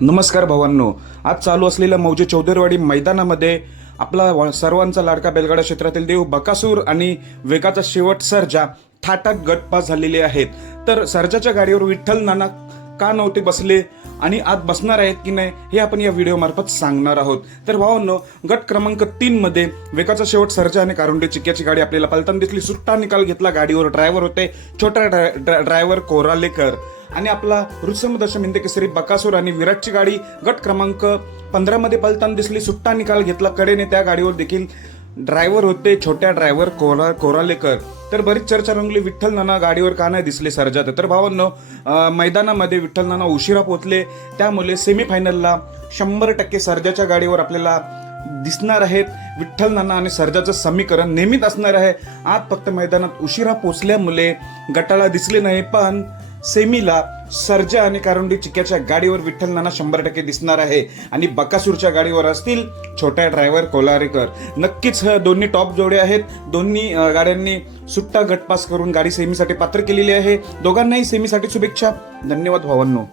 नमस्कार भावांनो. आज चालू असलेल्या मौजे चौधरीवाडी मैदानामध्ये आपला सर्वांचा लाडका बेलगाडा क्षेत्रातील देव बकासूर आणि वेगाचा शेवट सर्जा थाटात गटपास झालेले आहेत. तर सर्जाच्या गाडीवर विठ्ठल नाना का नव्हते बसले? आणि आत बसणार आहेत की नाही हे आपण या व्हिडिओ मार्फत सांगणार आहोत. तर भावांनो गट क्रमांक तीन मध्ये वेगाचा शेवट सरजा आणि कारुंडे चिक्क्याची गाडी आपल्याला पलताना दिसली. सुट्टा निकाल घेतला गाडीवर ड्रायव्हर होते. छोटा ड्रायव्हर कोरालेकर. आणि आपला वृत्समदशम हिंद केसरी बकासूर आणि विराटची गाडी गट क्रमांक पंधरामध्ये पलताना दिसली. सुट्टा निकाल घेतला कडेने त्या गाडीवर देखील ड्रायव्हर होते छोट्या ड्रायव्हर कोरा कोरालेकर. तर बरीच चर्चा रंगली विठ्ठल नाना गाडीवर का नाही दिसले सर्जात? तर भावांनो मैदानामध्ये विठ्ठल नाना उशिरा पोहोचले. त्यामुळे सेमीफायनलला शंभर टक्के सर्जाच्या गाडीवर आपल्याला दिसणार आहेत. विठ्ठल नाना आणि सर्जाचं समीकरण नेहमीच असणार आहे. आज फक्त मैदानात उशिरा पोचल्यामुळे गटाला दिसले नाही पण सेमीला सर्जा आणि कारुंडी चिक्याच्या गाडीवर विठ्ठल नाना शंभर टक्के दिसणार आहे. आणि बकासूरच्या गाडीवर असतील छोट्या ड्रायव्हर कोलारेकर. नक्कीच दोन्ही टॉप जोडे आहेत. दोन्ही गाड्यांनी सुट्टा गटपास करून गाडी सेमीसाठी पात्र केलेली आहे. दोघांनाही सेमीसाठी शुभेच्छा. धन्यवाद भावांनो.